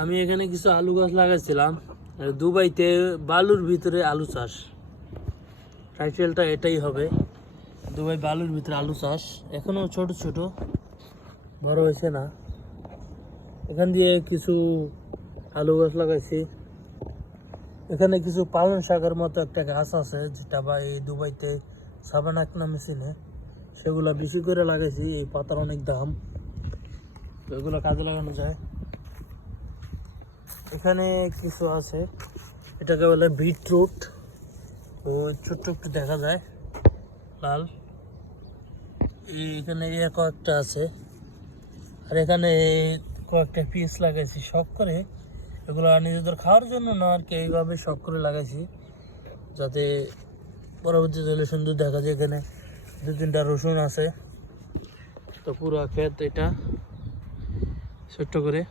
আমি এখানে কিছু আলু গাছ লাগাইছিলাম। দুবাইতে বালুর ভিতরে আলু চাষ, টাইটেলটা এটাই হবে, দুবাই বালুর ভিতরে আলু চাষ। এখনো ছোট ছোট, বড় হয়েছে না। এখান দিয়ে কিছু আলু গাছ লাগাইছি। এখানে কিছু পালং শাকের মতো একটা গাছ আছে, যেটা বা এই দুবাইতে সাবানাক নামে চিনে। সেগুলা বেশি করে লাগাইছি, এই পাতার অনেক দাম, তো এগুলো কাজে লাগানো যায়। এখানে কিছু আছে, এটাকে বলে বিটরুট, ও ছোট্ট একটু দেখা যায় লাল। এখানে কয়েকটা আছে, আর এখানে কয়েকটা পিস লাগাইছি শখ করে। এগুলো নিজেদের খাওয়ার জন্য না আর কি, এইভাবে শখ করে লাগাইছি যাতে পরবর্তীতে হলে সুন্দর দেখা যায়। এখানে 2-3টা রসুন আছে, তো পুরো ক্ষেত এটা ছোট্ট করে।